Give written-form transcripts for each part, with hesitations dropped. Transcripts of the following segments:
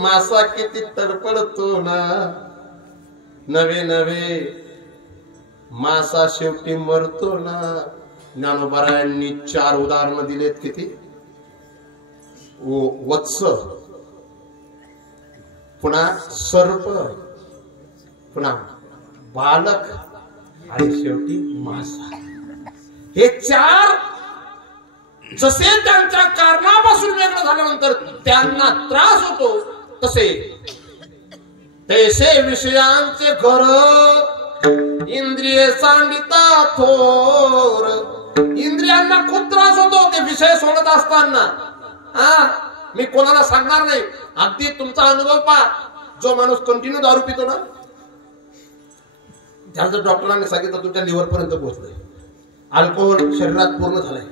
मासा किती तडपडतो ना, नवे नवे मासा शेवटी मरतो ना. ज्ञानोबारायांनी 4 उदाहरणं दिलेत. किती? वत्स, पुन्हा सर्प, पुन्हा बालक आणि शेवटी मासा. हे 4 जसे त्यांच्या कारणापासून वेगळं झाल्यानंतर त्यांना त्रास होतो, तसे तैसे विषयांचे घर इंद्रिय सांडिता थोर. इंद्रियांना खूप त्रास होतो ते विषय सोडत असताना. मी कोणाला सांगणार नाही, अगदी तुमचा अनुभव पहा. जो माणूस कंटिन्यू दारू पितो ना, त्याला जर डॉक्टरांनी सांगितलं तुमच्या लिव्हर पर्यंत पोहोचलंय, अल्कोहोल शरीरात पूर्ण झालंय,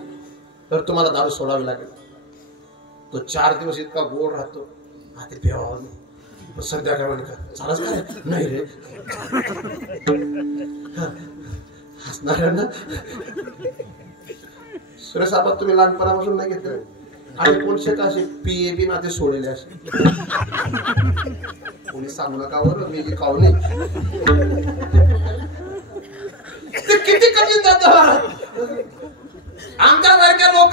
तर तुम्हाला दारू सोडावी लागेल. तो 4 दिवस इतका गोड राहतो. ते प्यावा नाही, संध्याकाळ म्हणे का चालच काय नाही रे, हसणार ना. सुरेश साहेब, तुम्ही लहानपणापासून नाही घेतलं आणि कोणशे का असे पिये बी ना ते सोडले असे. कोणी सांगू नका बरं, मी खाऊ नाही. ते किती कठीण जात. आमच्यासारखे लोक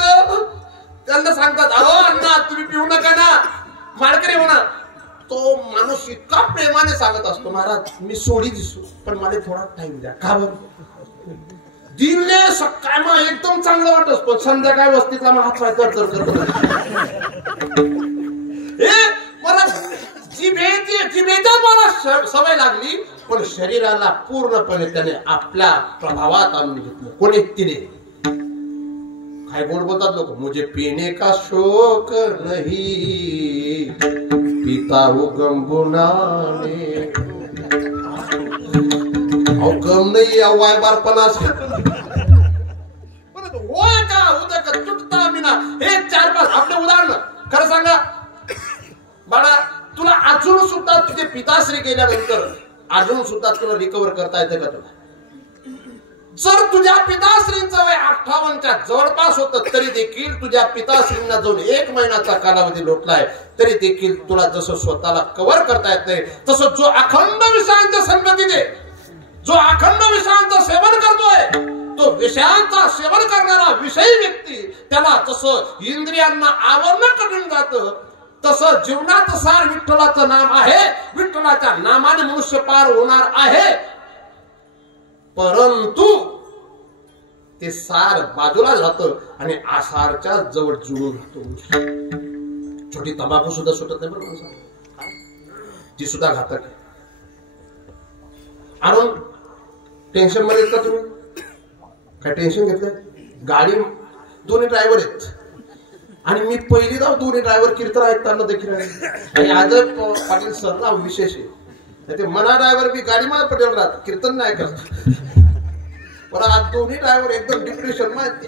त्यांना सांगतात, अहो अण्णा तुम्ही पिऊ नका ना, माळकरी होणार. तो माणूस इतका प्रेमाने सांगत असतो, महाराज मी सोडी दिसू पण मला थोडा टाइम द्या. का बरं? दिनले सकाळ मग एकदम चांगलं वाटत, पण संध्याकाळ वस्तीतला मग हात पाय तर मला जिभेचा मला सवय लागली, पण शरीराला पूर्णपणे त्याने आपल्या प्रभावात आणून घेतलं. कोणी तिने काय गोड बोलतात लोक, मुझे पीने का शौक नहीं, पिता हूँ गम बुनाने. गम नाही अवाय बारपणा होय का उदक तुटता मिना. हे 4-5 आपले उदाहरण. खरं सांगा बाळा, तुला अजून सुद्धा तुझे पिताश्री गेल्यानंतर अजून सुद्धा तुला रिकवर करता येतं का? तुला जर तुझ्या पिताश्रींचं वय 58च्या जवळपास होतं तरी देखील तुझ्या पिताश्रींना जाऊन 1 महिन्याचा कालावधी लोटलाय तरी देखील तुला जसं स्वतःला कव्हर करता येत नाही, तसं जो अखंड विषयांच्या संगतीने जो अखंड विषयांचं सेवन करतोय, तो विषयांचा सेवन करणारा विषयी व्यक्ती, त्याला जसं इंद्रियांना आवरणं कठीण जातं, तसं जीवनात सार विठ्ठलाचं नाम आहे. विठ्ठलाच्या नामाने मनुष्य पार होणार आहे. परंतु ते सार बाजूला जातं आणि आसारच्या जवळ जुळून राहतो. छोटी तंबाखू सुद्धा सुटत नाही बरोबर, ती सुद्धा घातक आहे. आणि टेन्शन मध्ये का तुम्ही काय टेन्शन घेतलंय? गाडी दोन्ही ड्रायव्हर आहेत आणि मी पहिली जाऊ दोन्ही ड्रायव्हर कीर्तन ऐकताना देखील आणि आज पाटील सर ना विशेष आहे ते मना ड्रायव्हर बी गाडी मला पटेल राहत कीर्तन नाही करत, पण आज दोन्ही ड्रायव्हर एकदम डिप्रेशन माहिती.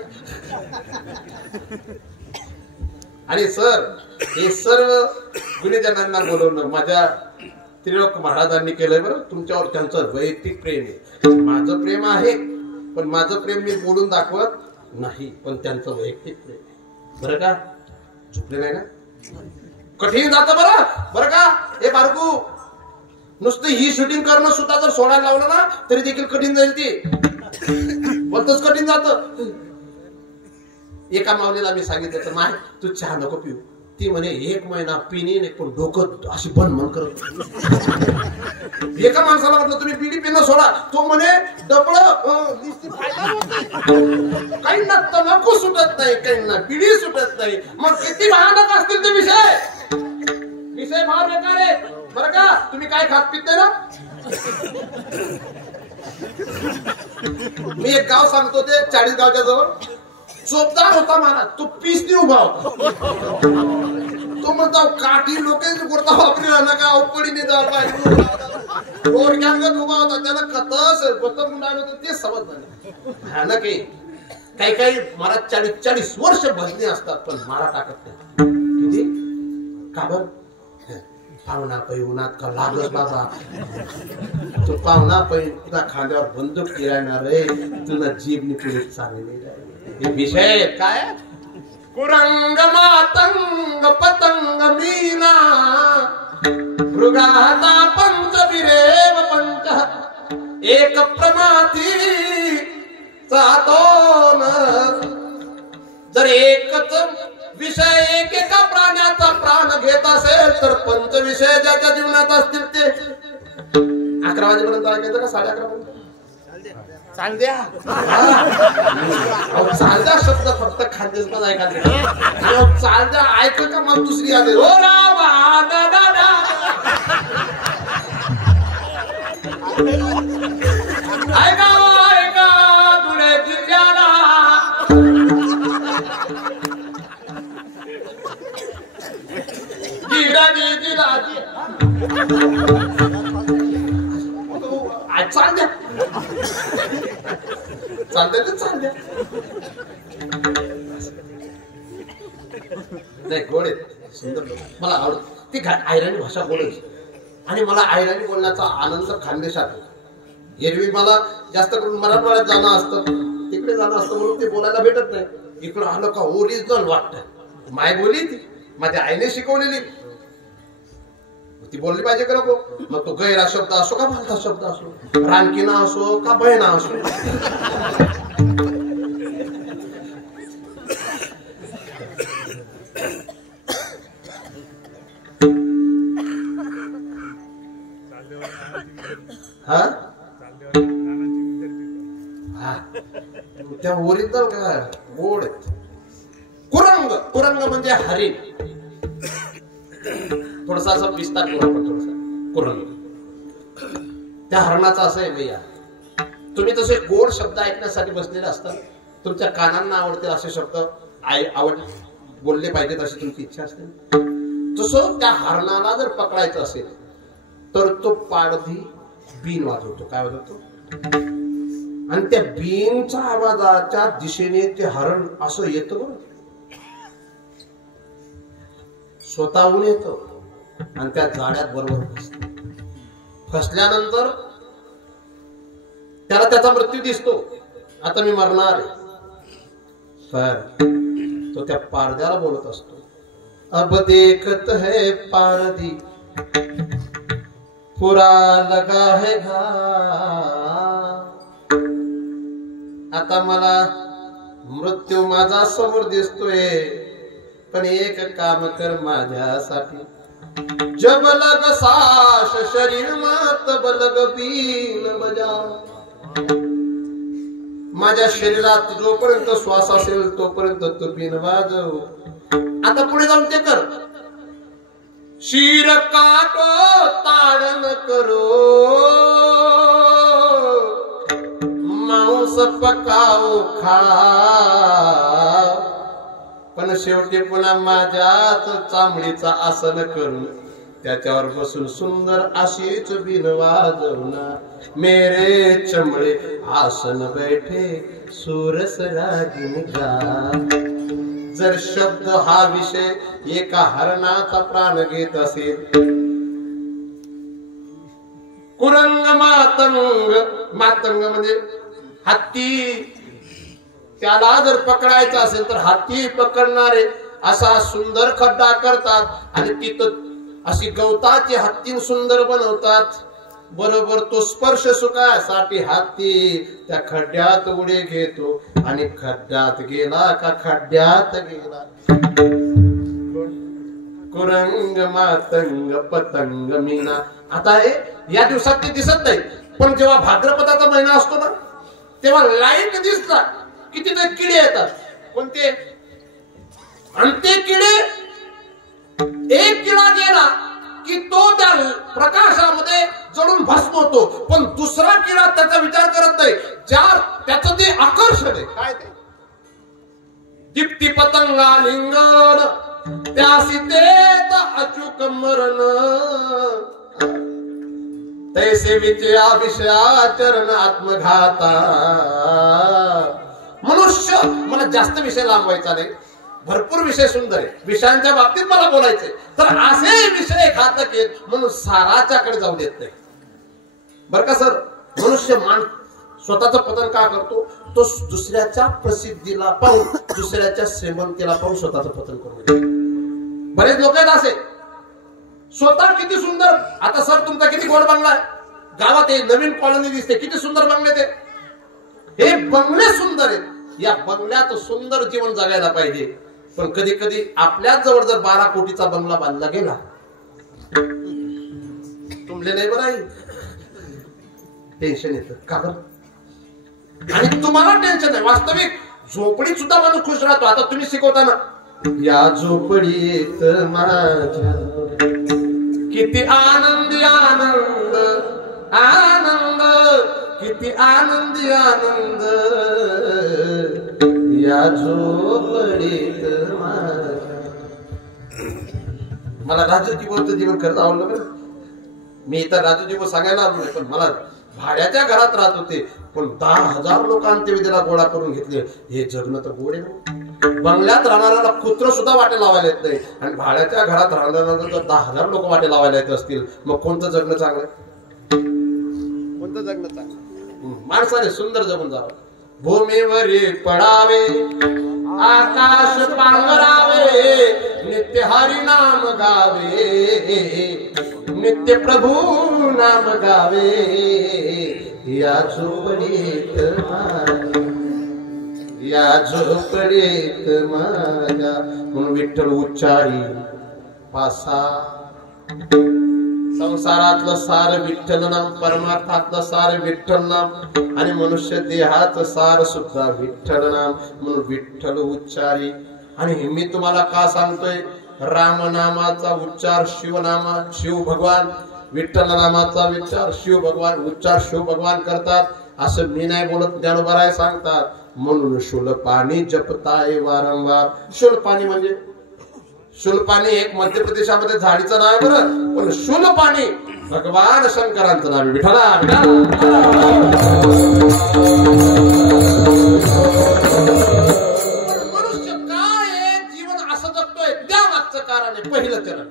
आणि सर हे सर्व गुन्हेगारांना बोलवणं माझ्या त्रिलोक महाराजांनी केलंय बरं. तुमच्यावर त्यांचं वैयक्तिक प्रेम आहे, माझं प्रेम आहे, पण माझं प्रेम मी बोलून दाखवत नाही, पण त्यांचं वैयक्तिक प्रेम आहे बरं का. झुकले नाही ना, कठीण जातं बरं बरं का. हे बारकू नुसतं ही शूटिंग करणं सुद्धा जर सोडायला लावलं ना तरी देखील कठीण जाईल. ती बोलतच कठीण जात. एका मावलीला मी सांगितलं तर माय तू चहा नको पिऊ. ती म्हणे 1 महिना पिणे नाही पण डोकं अशी बंद मन करत. एका माणसाला म्हटलं तुम्ही बिडी पिणं सोडा, तो म्हणे डबळ काहींना तंबाखू सुटत नाही, काहींना बिडी सुटत नाही. मग किती भयानक असतील ते विषय फार बेकार आहे बरं का. तुम्ही काय खात पित ना. मी एक गाव सांगतो ते 40 गावच्या जवळ चोपदार होता महाराज, तो पीसनी उभा होता. तो म्हणता काठी लोकांची गोरता वापरी नका उपडीने जायला गोरक्यांगत उभा होता. त्याला कथस बत मुंडायला होतं ते समज नाही. भयानक आहे. काही काही महाराज 40 वर्ष भजनी असतात पण मारा टाकत नाही. किती का बर पाहुणा पै उन्हात का लागस बाबा. तो पाहुणा पै तुला खांद्यावर बंदूक गिरायणार रे, तुला जीभ निघून चालले. हे विषय काय कुरंग मातंग पतंग मीना युगाता पंचविरेव पंच एक प्रमाथी चातोन जर एकच विषय एकेका प्राण्याचा प्राण घेत असेल तर पंच विषय ज्याच्या जीवनात असतील ते 11 वाजेपर्यंत ऐकायचं का 11:30 चालद्या चालद्या शब्द फक्त खाद्यच पण ऐकायचं चालद्या ऐक का मग दुसरी आले ओ रामा दादा ऐका ऐका धुळे जिल्ह्याला जिराजी जिराजी आज चालद्या चालते तर चालते नाही गोड सुंदर मला आवडत ती आयराणी भाषा बोलायची आणि मला आयराणी बोलण्याचा आनंद खानदेशात एरवी मला जास्त करून मराठवाड्यात जाणं असतं तिकडे जाणं असतं म्हणून ते बोलायला भेटत नाही इकडं आलं का ओरिजिनल वाटत माय बोली ती माझ्या आईने शिकवलेली ती बोलली पाहिजे का नको मग तो गैरा शब्द असो का भालता शब्द असो रानकीना असो का बहिणा असो त्या ओरिजिनल काय गोड कुरंग कुरंग म्हणजे हरिण थोडासा असा विस्तार करू आपण थोडासा कुरंग त्या हरणाचा असं आहे भैया तुम्ही तसे गोड शब्द ऐकण्यासाठी बसलेले असतात तुमच्या कानांना आवडते असे शब्द आवड बोलले पाहिजेत अशी तुमची इच्छा असते तसं त्या हरणाला जर पकडायचं असेल तर तो पाडधी बीन वाजवतो काय वाजवतो आणि त्या बीनच्या आवाजाच्या दिशेने ते हरण असं येतं बरं स्वतःहून येतो आणि त्या जाळ्यात बरोबर फसल्यानंतर त्याला त्याचा मृत्यू दिसतो आता मी मरणार आहे तर तो त्या पारद्याला बोलत असतो अब देखत है पारदी पुरा लगा है घाव आता मला मृत्यू माझा समोर दिसतोय पण एक काम कर माझ्यासाठी जब लग साश शरीर मात बलग बीन बजा माझ्या शरीरात जोपर्यंत श्वास असेल तोपर्यंत तू बीन वाजव आता पुढे जाऊन ते कर शिर काटो ताडन करो मांस पकाओ खा पण शेवटी पुन्हा माझ्याच चांबडीचा आसन करून त्याच्यावर बसून सुंदर अशीच बिन वाजवणार मेरे चमडे आसन बैठे सुरस रागिनी गा जर शब्द हा विषय एका हरणाचा प्राण घेत असेल कुरंग मातंग मातंग म्हणजे हत्ती त्याला जर पकडायचं असेल तर हत्ती पकडणारे असा सुंदर खड्डा करतात आणि तिथं अशी गवताची हत्ती सुंदर बनवतात बरोबर तो स्पर्श सुखासाठी हत्ती त्या खड्ड्यात उडी घेतो आणि खड्ड्यात गेला का खड्ड्यात गेला कुरंग मातंग पतंग मीना आता हे या दिवसात ते दिसत नाही पण जेव्हा भाद्रपदाचा महिना असतो ना तेव्हा लाईट दिसतात की तिथे किडे येतात कोणते आणि ते किडे एक किडा गेला की तो त्या प्रकाशामध्ये जळून भस्म होतो पण दुसरा किडा त्याचा विचार करत नाही त्याचं ते आकर्षण आहे काय ते दीप्ती पतंगा लिंगण त्यासी देत अचूक मरण तैसे विजया विषयाचरण आत्मघाता मनुष्य मला जास्त विषय लांबवायचा नाही भरपूर विषय सुंदर आहे विषयांच्या बाबतीत मला बोलायचंय तर असे विषय घातक आहेत म्हणून साराच्याकडे जाऊ देत नाही बर का सर मनुष्य स्वतःचं पतन का करतो तो दुसऱ्याच्या प्रसिद्धीला पाहून दुसऱ्याच्या श्रीमंतीला पाहून स्वतःचं पतन करून बरेच लोक आहेत असे स्वतः किती सुंदर. आता सर तुमचा किती गोड बंगला आहे गावात, हे नवीन कॉलनी दिसते, किती सुंदर बंगले ते. हे बंगले सुंदर आहेत. या बंगल्यात सुंदर जीवन जगायला पाहिजे. पण कधी कधी आपल्याच जवळ जर 12 कोटीचा बंगला बांधला गेला, तुमले नाही बरं टेन्शन येतं का बरं. आणि तुम्हाला टेन्शन आहे. वास्तविक झोपडीत सुद्धा माणूस खुश राहतो. आता तुम्ही शिकवताना, या झोपडीत माझ्या किती आनंदी आनंद आनंद, किती आनंदी आनंद, या झोपडीत माझ्या. मला राजूजी बोलतो जीवन खरंच आवडलं बरं. मी इथं राजूजी बोल सांगायला आलो नाही, पण मला भाड्याच्या घरात राहत होते, पण 10,000 लोक अंत्यविधीला गोळा करून घेतले. हे जगणं तर गोड आहे. बंगल्यात राहणाऱ्याला कुत्र सुद्धा वाटे लावायला येत नाही, आणि भाड्याच्या घरात राहणाऱ्याला जर 10,000 लोक वाटे लावायला येत असतील, मग कोणतं जगणं चांगलं, कोणतं जगणं चांगलं. माणसाने सुंदर जगून जावं. भूमीवरी पडावे, आकाश पांघरावे, नित्य हरिनाम गावे, नित्य प्रभू नाम गावे, या झोपडीत या झोपडीत माझ्या. म्हणून विठ्ठल उच्चारी पासा. संसारातलं सार विठ्ठल नाम, परमार्थातलं सार विठ्ठल नाम, आणि मनुष्य देहाचं सार सुद्धा विठ्ठल नाम. म्हणून विठ्ठल उच्चारी. आणि मी तुम्हाला का सांगतोय, राम नामाचा उच्चार शिवनामा, शिव भगवान, विठ्ठल नामाचा विचार शिव भगवान, उच्चार शिव भगवान करतात, असं मी नाही बोलत, ज्ञानोबराय सांगतात. म्हणून शूलपाणी जपताय वारंवार. शूलपाणी म्हणजे, शूलपाणी एक मध्य प्रदेशामध्ये झाडीचं नाव आहे बरं, पण शूलपाणी भगवान शंकरांचं नाव आहे. विठ्ठला मनुष्य काय जीवन असं जगतोय, त्या मागचं कारण आहे पहिलं चरण.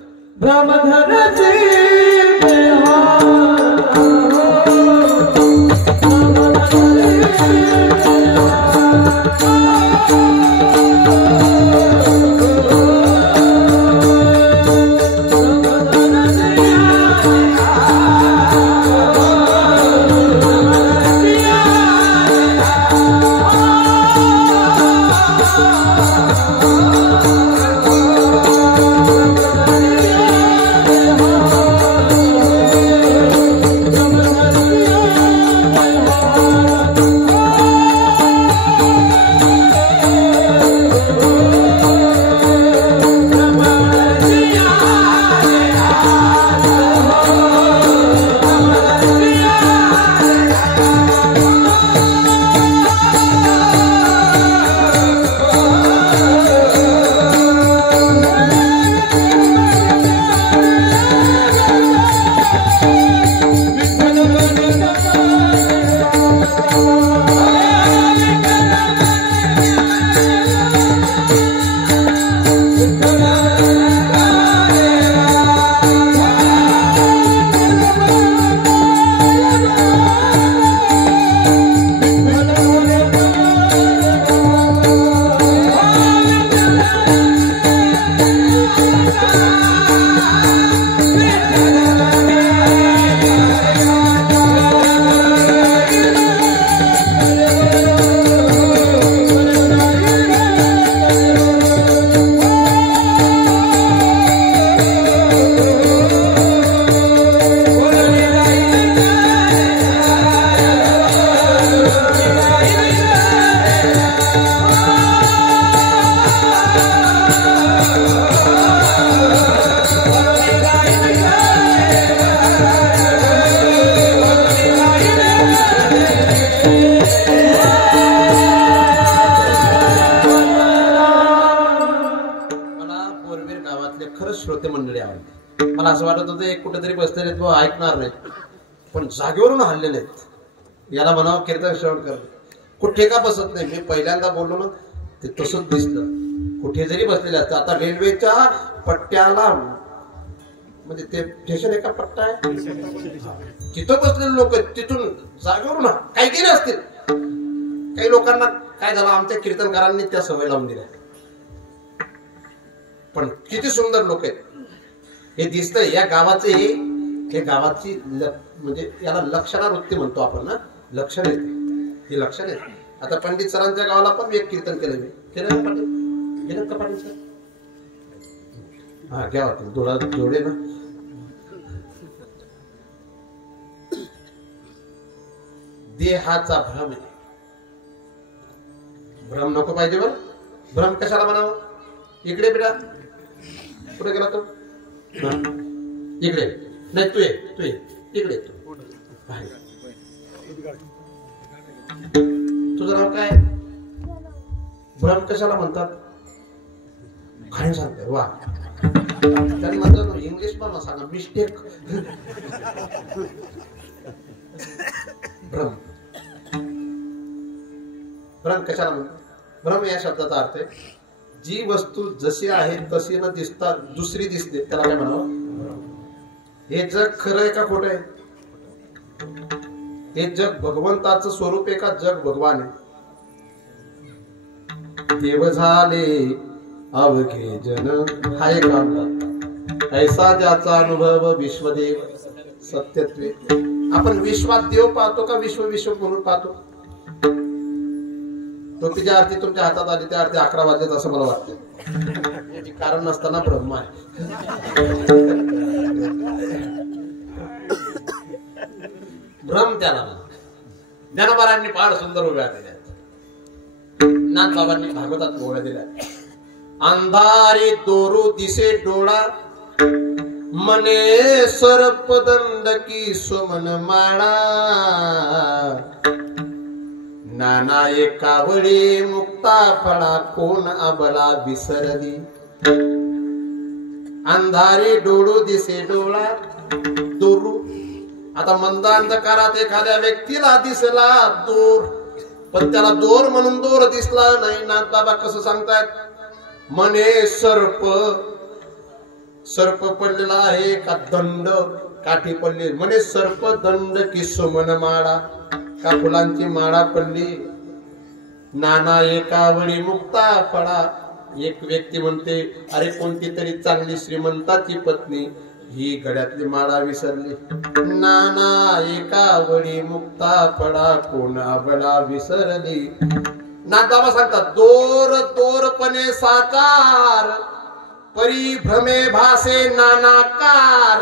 मला असं वाटत होतं एक कुठेतरी बसलेले तो ऐकणार नाही, पण जागेवरून हल्लेले आहेत. याला म्हणावं कीर्तन श्रवण कर. कुठे का बसत नाही. मी पहिल्यांदा बोललो ना ते तसंच दिसलं. कुठे जरी बसलेले असतं. आता रेल्वेच्या पट्ट्याला म्हणजे ते स्टेशन एका पट्टा आहे तिथं बसलेले लोक तिथून जागेवरून काही गेले असतील. काही लोकांना काय झालं आमच्या कीर्तनकारांनी त्या सवय लावून दिल्या. पण किती सुंदर लोक आहेत. हे दिसतंय या गावाचे हे गावाची म्हणजे याला लक्षणा वृत्ती म्हणतो आपण ना, लक्षण येते ही लक्षण येते. आता पंडित सरांच्या गावाला पण एक कीर्तन केलं मी, केलं ना पाटील, केलं का पाटील सर? हा घ्या वाटतं थोडा जोडे ना. देहाचा भ्रम आहे, भ्रम नको पाहिजे बरं. भ्रम कशाला म्हणावं? इकडे बेटा, कुठे गेला तो? इकडे नाही, तू ये इकडे. तुझं नाव काय? भ्रम कशाला म्हणतात? काय सांगते वा, त्यांनी म्हणतात इंग्लिश पण सांगा, मिस्टेक. भ्रम, भ्रम कशाला म्हणतात? भ्रम या शब्दाचा अर्थ आहे जी वस्तू जशी आहे तशी न दिसता दुसरी दिसते, त्याला काय म्हणावं? हे जग खरं आहे का खोटं आहे? हे जग भगवंताचं स्वरूप आहे का जग भगवान आहे? देव झाले अवघे जन हाय का ऐसा ज्याचा अनुभव विश्वदेव सत्यत्वे. आपण विश्वात देव पाहतो का विश्व विश्व म्हणून पाहतो? टोपीच्या आरती तुमच्या हातात आली त्या आरती 11 वाजलेत असं मला वाटतं. कारण नसताना ब्रह्म आहे. भ्रम त्याला ज्ञानोबारांनी फार सुंदर उभ्या दिल्या, नाथबाबांनी भागवतात उभ्या दिल्या. अंधारी दोरू दिसे डोळा मने सर्प दंड की सुमन माळा. नाना एकावळी मुक्ता फळा कोण अबला विसरली. अंधारी डोळू दिसे डोळा दोरू. आता मंद अंधकारात एखाद्या व्यक्तीला दिसला दोर, पण त्याला दोर म्हणून दोर दिसला नाही. नाथ बाबा कसं सांगतायत? मने सर्प, सर्प पडलेला आहे का दंड काठी पडली. म्हणे सर्प दंड की सुमन माळा, का फुलांची माळा पडली. नाना एकावळी मुक्ता फळा. एक व्यक्ती म्हणते अरे कोणती तरी चांगली श्रीमंताची पत्नी ही गळ्यातली माळा विसरली. नाना एकावळी मुक्ता फळा कोण अबला विसरली. नाथबाबा सांगतात दोर दोरपणे साकार परिभ्रमे भासे नानाकार.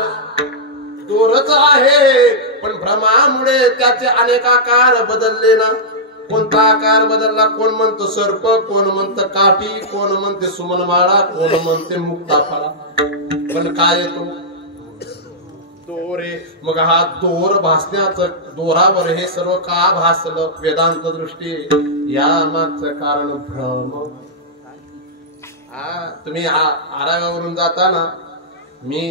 दोरच आहे पण भ्रमामुळे त्याचे अनेक आकार बदलले ना. कोणता आकार बदलला? कोण म्हणतो सर्प, कोण म्हणतं काठी, कोण म्हणते सुमनमाळा, कोण म्हणते मुक्ताफळा. पण काय येतो? दोर आहे. मग हा दोर भासण्याचं, दोरावर हे सर्व का भासलं? वेदांत दृष्टी या मागचं कारण भ्रम. तुम्ही आराव्यावरून जाता ना, मी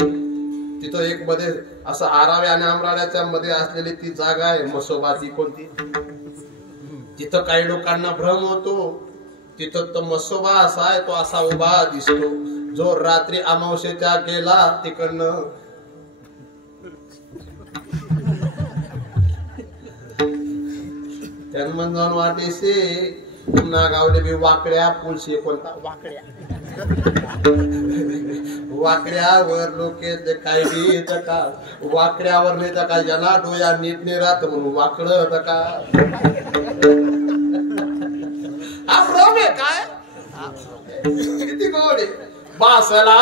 तिथं एक मध्ये असं आरावे आणि आमराड्याच्या मध्ये असलेली ती जागा आहे मसोबा, ती कोणती? तिथं काही लोकांना भ्रम होतो. तिथं तो मसोबा असा आहे, तो असा उभा दिसतो. जो रात्री अमावस्येच्या गेला तिकडनं त्यांना जाऊन वाटेसे पुन्हा गावले बी वाकड्या पुलशे. कोणता वाकड्या? वाकड्यावर लोक काय का वाकड्यावर नाही का ज्याला डोया नीट नाही राहत म्हणून वाकड का. हा भ्रम आहे काय? किती गोड आहे. बासला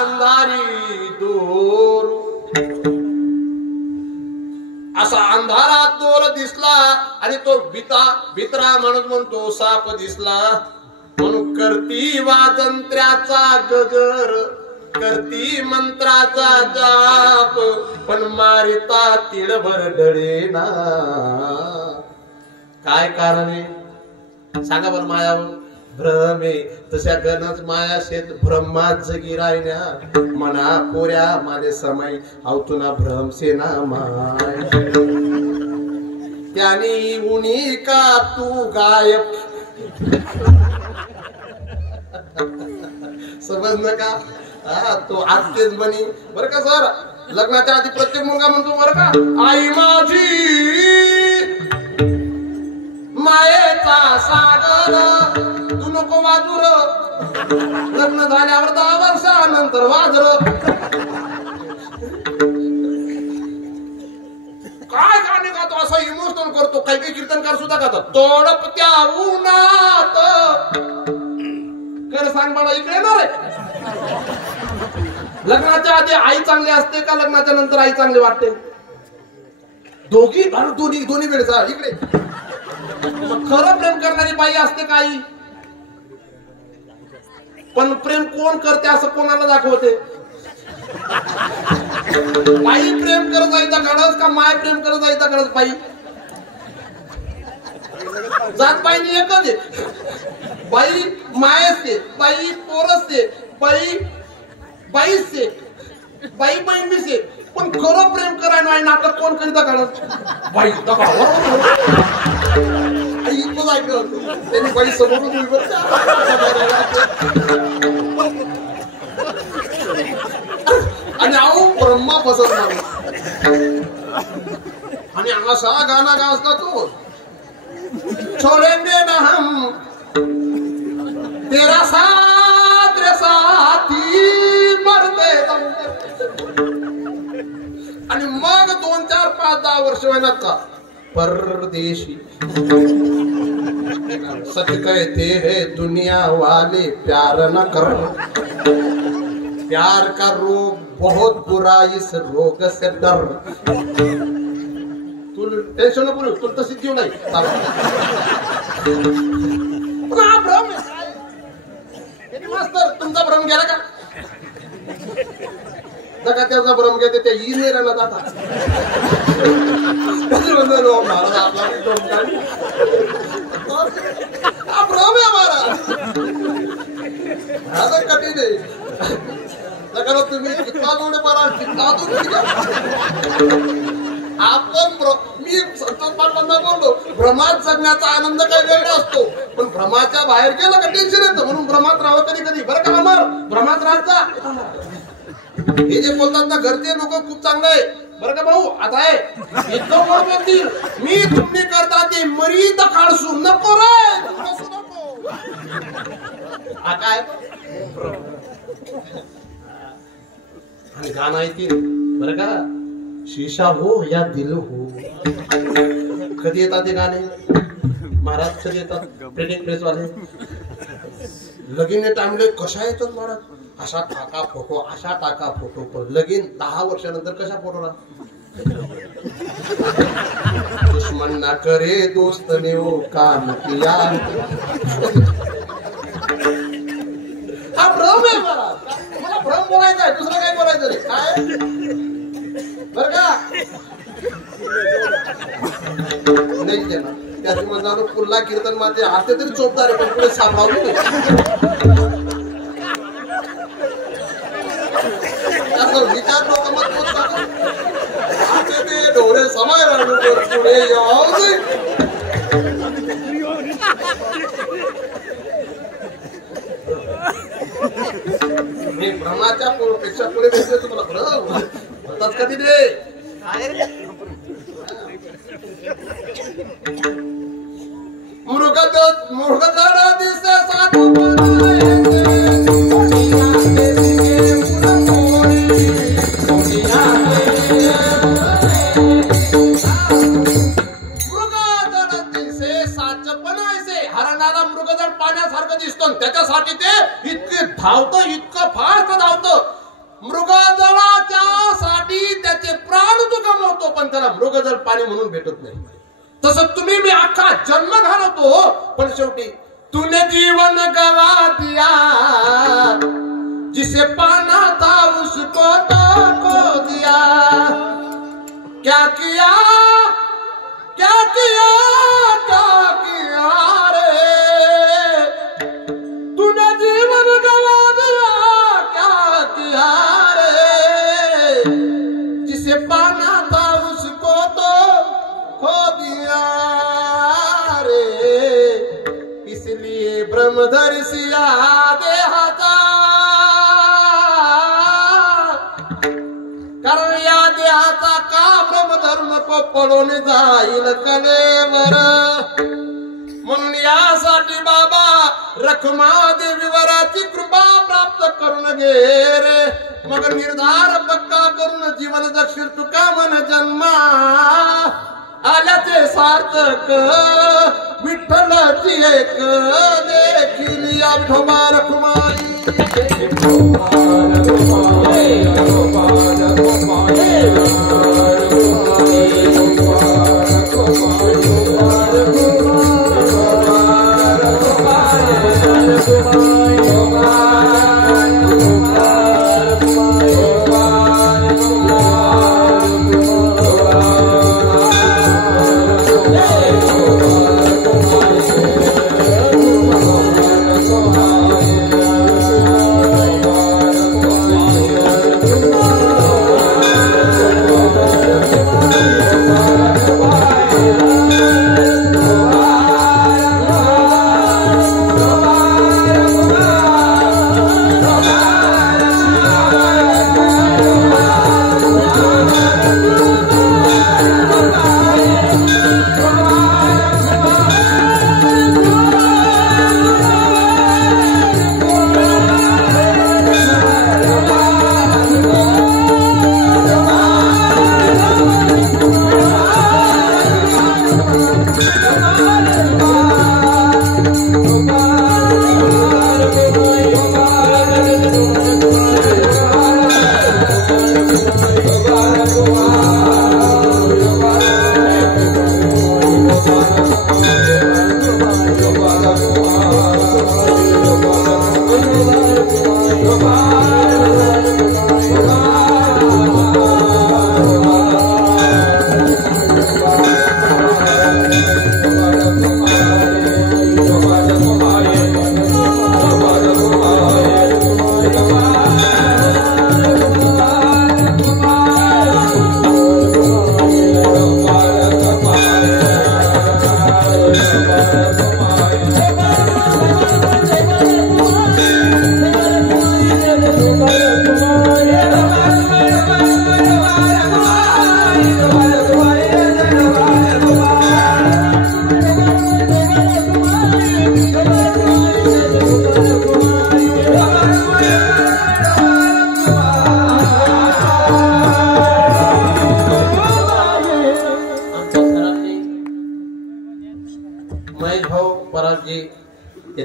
अंधारी दोर, असा अंधारात दोर दिसला आणि तो भित्रा माणूस म्हणतो साप दिसला. म्हणून करती वाजंत्र्याचा गजर, करती मंत्राचा जाप, पण मारिता तिळभर ढळेना. काय कारण आहे सांगा बरं? मायावर भ्रमे तशा गणच माया शेत ब्रह्मात जगी राहिल्या. मना पोऱ्या माने समय आवतुना भ्रम सेना माय. त्यानी उनी का तू गायब. समजलं का? तो आजच बनी बर का सर. लग्नाच्या आधी प्रत्येक मुलगा म्हणतो बर का, आई माझी मायेचा सागर नको वाजूर, लग्न झाल्यावर 10 वर्षानंतर वाजर. काय गाणे गातो असं इमोशनल करतो. काही काही कीर्तनकार सुद्धा गातात. तोडपत्या उन्हात. कर सांग बाळा इकडे येणार आहे. लग्नाच्या आधी आई चांगली असते का लग्नाच्या नंतर आई चांगली वाटते? दोघी दोन्ही वेळचा इकडे. खरं प्रेम करणारी बाई असते का आई? पण प्रेम कोण करते असं कोणाला दाखवते? बाई प्रेम करत जायचा गरज का माय प्रेम करत जायचा गरज? बाई जात बाईनी एकच आहे. बाई माय असते, बाई पोर असते, बाई बाईच बाई बहीण बी. पण खरं प्रेम करायला नाही नाटक कोण करीता गरज? बाई इतकंच ऐकलं त्यांनी. बाई समोरून आणि आऊ ब्रह्मा पसंत नाही. आणि असा गाणं गाजता तो छोडेंगे ना हम तेरा साथ रे साथी मरते दम. आणि मग 2, 4, 5, 10 वर्ष होणार का परदेशी. सच कहते हैं दुनिया वाले प्यार न कर. प्यार का रोग बहुत बुरा, इस रोग से डर. तू टेन्शन नको घेऊ, तुला तशी जीव नाही. भ्रम मास्तर तुमचा भ्रम गेला का? जगा त्याचा भ्रम घेते त्या इनेराला जातात. हा भ्रम आहे हमारा. आता कठीण आहे. तुम्ही कितना जोडे बरा कितना दूर. आपण मी संतोष पाटलांना बोललो भ्रमात जगण्याचा आनंद काही वेगळा असतो. पण भ्रमाच्या बाहेर गेलं का टेन्शन येतं. म्हणून भ्रमात राहावं कधी कधी. बरं का अमर? भ्रमात राहायचा. हे जे बोलतात ना घरचे लोक खूप चांगले आहे बरं का भाऊ. आता आहे इतकं बोलतील मी तुम्ही करता ते मरीत काढसू नको रे. नको आता आहे आणि गाणं ऐकतील बरं का. शीशा हो या दिल हो. कधी येतात ते गाणे महाराज? कधी येतात? प्रिंटिंग प्रेस वाले लगीन टाइमले कशा येतात महाराज? अशा टाका फोटो, अशा टाका फोटो. पण लगीन 10 वर्षानंतर कशा फोटो दुश्मन ना करे दोस्त ने वो काम किया. हा भ्रम आहे मला भ्रम बोलायचा आहे. दुसरं काय बोलायचं रे काय बर का? नाही देणार त्याची म्हणणार पुन्हा कीर्तन माझे हाते तरी चोपदार पण पुढे सांभाळून विचार लोक मत ते डोळे समय राहू पुढे मी भ्रमाच्या पेक्षा पुढे भेटले तुम्हाला भ्रम होतात कधी रे. मृगधर दिसे साधू पाण्यासारखं दिसतं. त्याच्यासाठी ते इतके धावतं, इतकं फास्ट धावतं. मृगजळाच्या साठी त्याचे प्राण तो गमावतो पण त्याला मृगजळ पाणी म्हणून भेटत नाही. तसं तुम्ही मी अख्खा जन्म घालवतो पण शेवटी तूने जीवन गवा दिया जिसे पाना था उसको तो खो दिया. क्या किया क्या किया क्या किया रे तूने जीवन गवा दिया क्या किया रे जिसे पाना था उसको तो खो दिया रे. इसलिए ब्रह्मधर सिया देहाचा कारण या देहाचा का ब्रह्मधर्म को पडून जाईल कलेवर. म्हणून यासाठी बाबा रखमा देवीवराची कृपा प्राप्त करून घे रे मग निर्धार पक्का करून जीवन जगशील तुका मन जन्मा आल्याचे सार्थक विठ्ठलाची एक देखील या विठोबा रखुमाई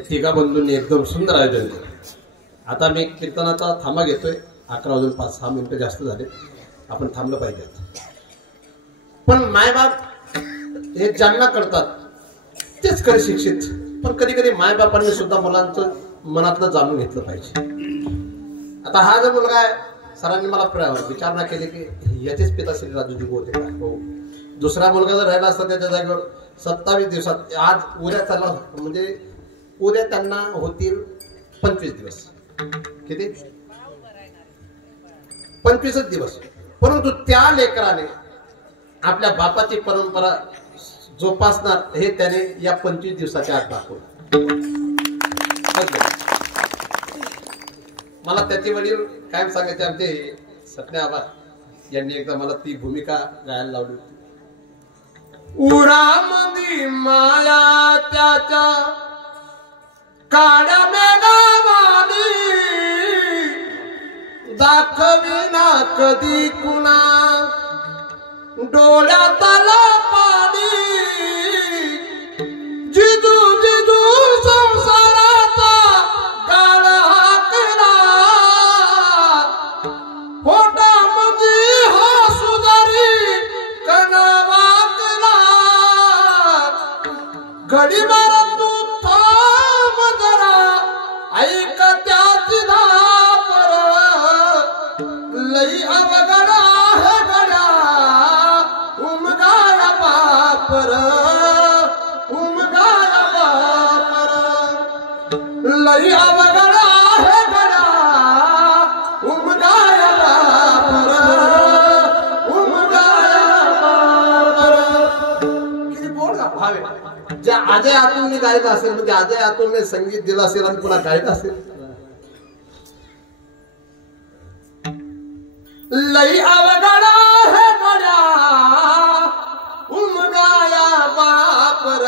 तिघा बंधूंनी एकदम सुंदर आयोजन केलं। आता मी कीर्तनाचा थांबा घेतोय 11 वाजून 5-6 मिनिटं जास्त झाले आपण थांबलं पाहिजे। पण मायबाप हे ज्यांना करतात तेच खरे शिक्षित पण कधी कधी मायबापांनी सुद्धा मुलांचं मनातलं जाणून घेतलं पाहिजे। आता हा जो मुलगा आहे सरांनी मला विचारणा केली की याचेच पिता श्री राजूजी होते का हो दुसरा मुलगा जर राहिला असता त्याच्या जागेवर 27 दिवसात आज उद्या त्याला म्हणजे उद्या त्यांना होतील 25 दिवस किती 25 दिवस परंतु त्या लेकराने आपल्या बापाची परंपरा जोपासणार हे त्याने या 25 दिवसाच्या आत दाखवलं। मला त्याचे वडील कायम सांगायचे आमचे सत्या आबा यांनी एकदा मला ती भूमिका गायला लावली होती। उरामंदी माया त्याच्या काड्या मेघावानी दाखविना कधी कुणा डोळ्यातला पाणी जिजू जिजू संसाराचा गाळ हाकला पोटामध्ये हा सुधारी कणा वाकला घडी मारत ऐक त्याची धापर लई अवघडा हे गड्या उमगाया बापर लई अवघडा हे गड्या उमगाया बापर किती बोल का भावे ज्या अजय अतुलने गायलं असेल म्हणजे अजय अतुलने संगीत दिलं असेल आणि पुन्हा गायलं असेल लई अवघडा हे गड्या उमगाया बापर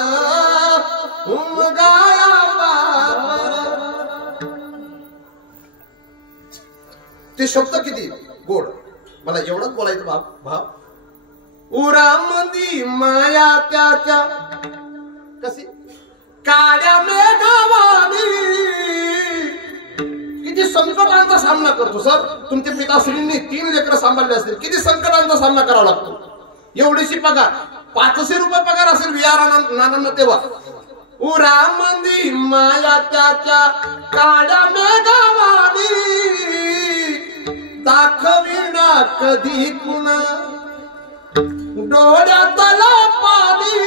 उमगाया बापर ते शब्द किती गोड. मला एवढंच बोलायचं भाव. उरामंदी माया त्याच्या कशी काळ्या मेघावानी. किती संकटांचा सामना करतो सर. तुमच्या पिताश्रींनी 3 लेकरं सांभाळले असतील. किती संकटांचा सामना करावा लागतो. एवढीशी पगार 500 रुपये पगार असेल विहारा नानांना तेव्हा. उरामंदी माया त्याच्या काळ्या मेघावानी. दाखविना कधी कुणा डोळ्यातला पाणी.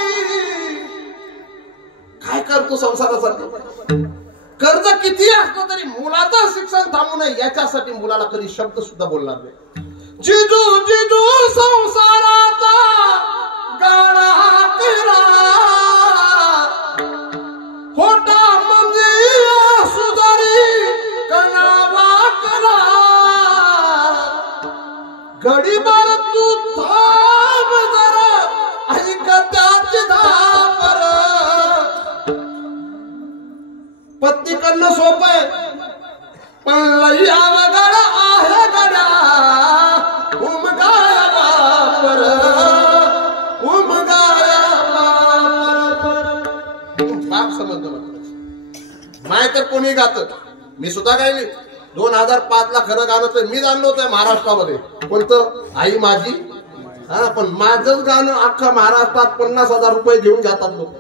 काय करतो संसारासाठी. कर्ज किती असलं तरी मुलाचं शिक्षण थांबू नये याच्यासाठी मुलाला कधी शब्द सुद्धा बोलणार नाही. जिजू जिजू संसाराचा गाणा करा. होटा म्हणजे सुधारी कणावा करा. गडीभर तू थांब जरा ऐक त्याची धापर. पत्नी करणं सोपं आहे पण लई अवघड आहे गड्या. उमगाया बापर उमगाया बाप समजतो. माय तर कोणी गात. मी सुद्धा गायली. 2005 ला खरं गाणं तर मी जाणलं होतं महाराष्ट्रामध्ये. कोणतं आई माझी. हा पण माझंच गाणं अख्खा महाराष्ट्रात 50,000 रुपये घेऊन जातात लोक.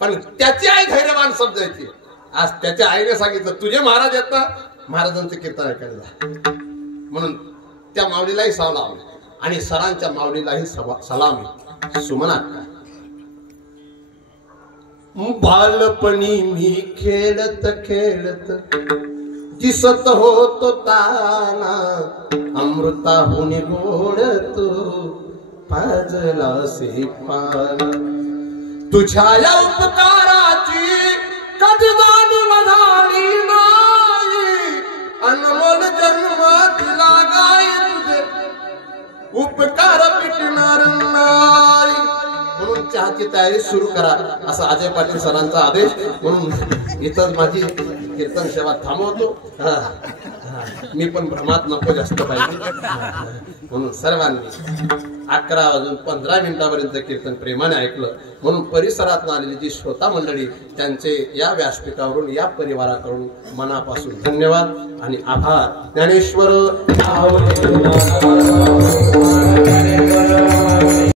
पण त्याची आई धैर्यवान समजायची. आज त्याच्या आईने सांगितलं तुझे महाराज आहेत ना महाराजांचे कीर्तन ऐकायला. म्हणून त्या माऊलीलाही सलाम आणि सरांच्या माऊलीलाही सलाम. सुमनात बालपणी मी खेळत खेळत दिसत होतो ताना. अमृताहून गोड तू पाजला से पाना. तुझ्या या उपकाराची कधी जाणून झाली नाही. अनमोल जन्म दिला गाय तुझे उपकार पिटणार नाही. म्हणून चहाची तयारी सुरू करा असा अजय पाटील सरांचा आदेश. म्हणून इथं माझी कीर्तन सेवा थांबवतो. मी पण भ्रमात नको जास्त पाहिजे. म्हणून सर्वांनी 11:15 कीर्तन प्रेमाने ऐकलं. म्हणून परिसरात आलेली जी श्रोता मंडळी त्यांचे या व्यासपीठावरून या परिवाराकडून मनापासून धन्यवाद आणि आभार. ज्ञानेश्वर